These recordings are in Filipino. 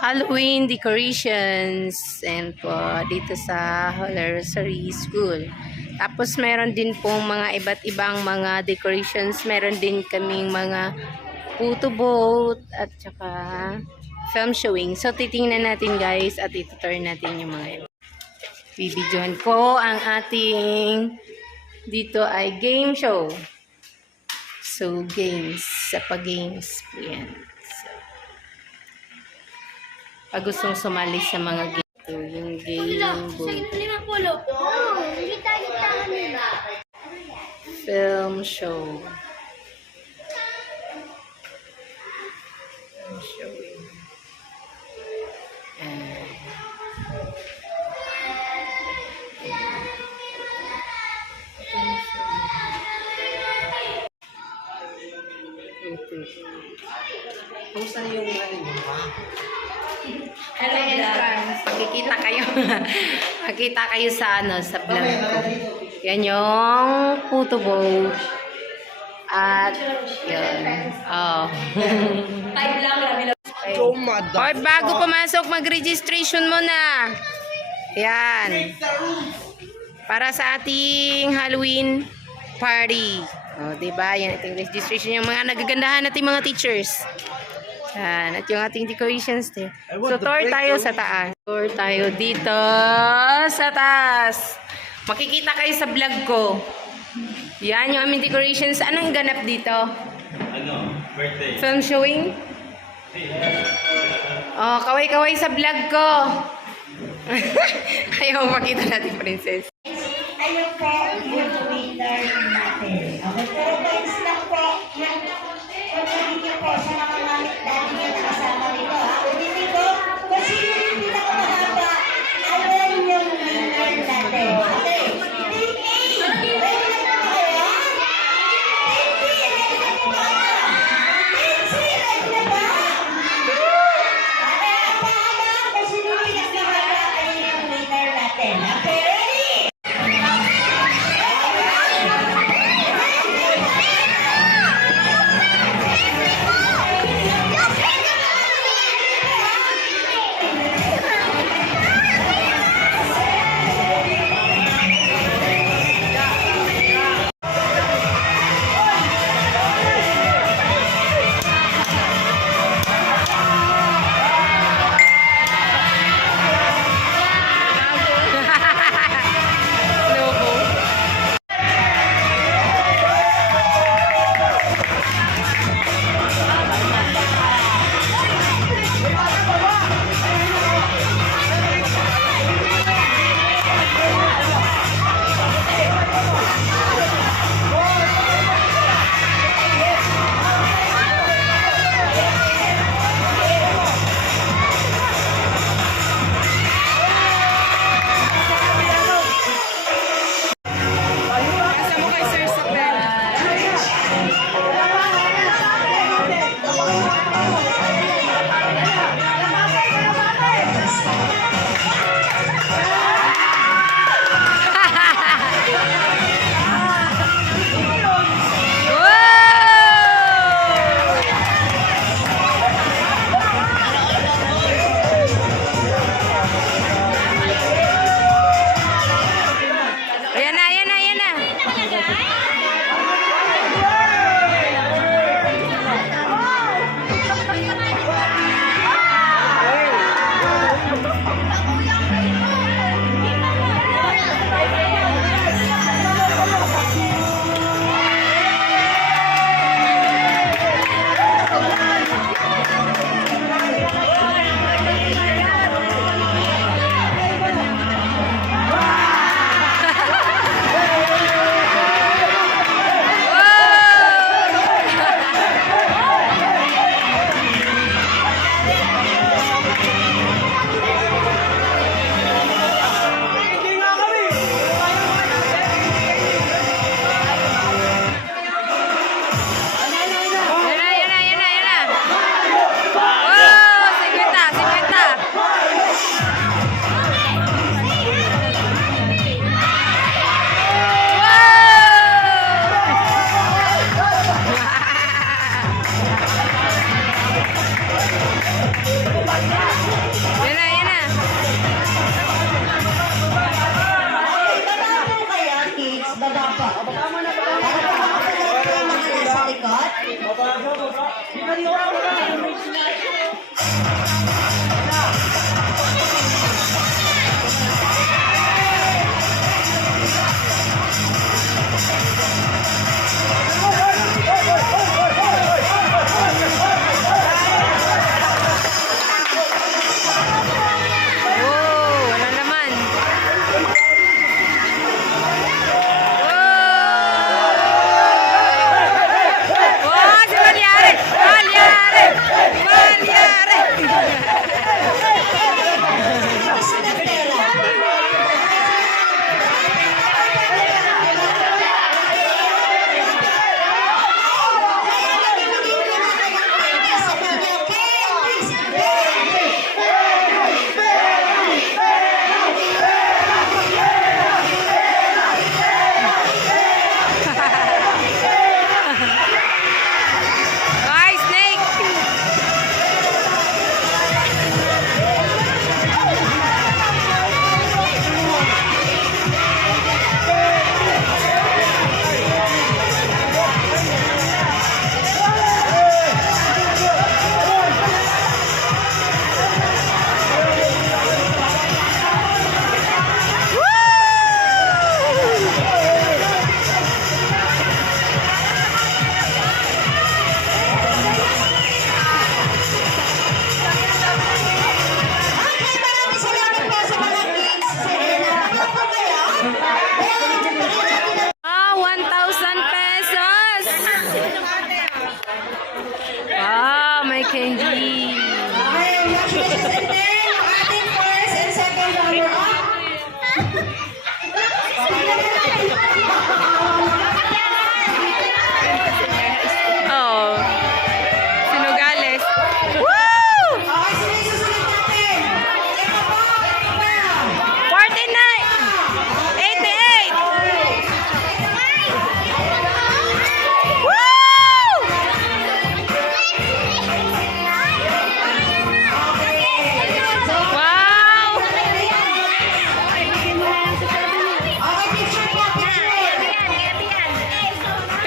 Halloween decorations and po dito sa Holy Rosary School. Tapos meron din pong mga iba't ibang mga decorations. Meron din kaming mga photo booth at saka film showing. So titingnan natin guys at itutur natin yung mga iba. Bibidyohan ko ang ating dito ay game show. So games, sa pag-games po yan. Pag gustong sumali sa mga game, ito yung game book. Film show. Film showing. Kumusta na yung ano nyo ba? Hello, vlog. Makikita kayo. Makita kayo sa ano, sa vlog ko. Yan yung photo boat. At yun. Oh. Hoy, bago pumasok, mag-registration mo na. Yan. Para sa ating Halloween party. Oh, diba? Yan ating registration. Yung mga nagagandahan nating mga teachers. Yan. At yung ating decorations din. So, tour tayo sa taas. Tour tayo dito sa taas. Makikita kayo sa vlog ko. Yan yung aming decorations. Anong ganap dito? Ano? Birthday. Film showing? Oh, kaway-kaway sa vlog ko. Ayaw makita natin, princess. Ayun po yung winner natin. Okay, pero thanks lang po. Pagkakin niyo po sa mga mamit dati niya nakasama rito. Ulitin ko, kung sino yung pinakamahaba, alam yung winner natin. Okay. Pinky! Ready na po kayo? Pinky! Ready na po ba? Pinky! Ready na ba? Okay, paano? Kung sino yung pinakamahaba, ayun yung winner natin. Okay, ready? Okay, congratulations and then ang ating first and second runner-up. Oh. Sinugales. Woo! Okay, sino yung susunod natin? Ito po, ito. 49. 88. Woo! Wow! Okay, picture po, picture.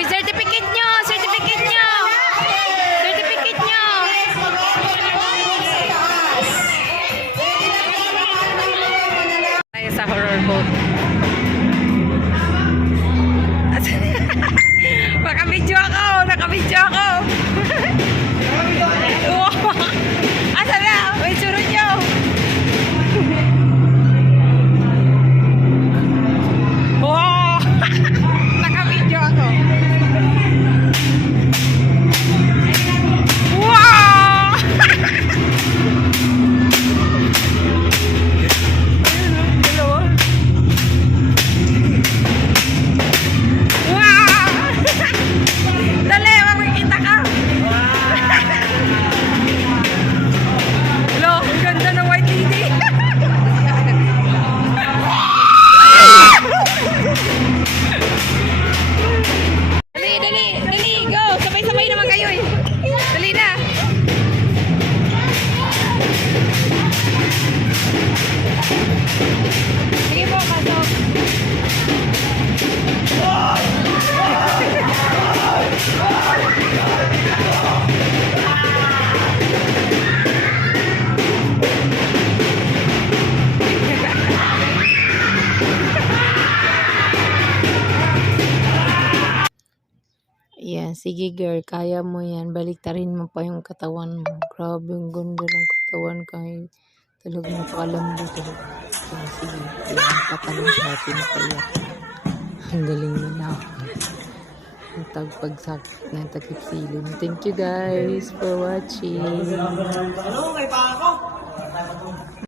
Certificate nyo! Certificate nyo! Certificate nyo! Next, mag-open na po sa taas. Pwede na po lahat ng mga mananap. Tayo sa horror boat. Nakabidyo ako! Nakabidyo ako! Wow! Asa na? May surot nyo! Wow! Nakabidyo ako! Wow! Dalawa. Wow! Dali, makikita ka! Hello, ang ganda ng white lady! Dali, dali, dali, go! Sabay-sabay naman kayo eh! Dali na! Sige po, pasok! Yan, sige girl, kaya mo yan. Baliktarin mo pa yung katawan mo. Grabe, ang ganda ng katawan kahit talagang napakalambot. Sige, yan, patalong sa atin na kaya. Ang galing mo na ako. Ang tagpagsakit ng takip silin. Thank you guys for watching. Ano, may pa ako?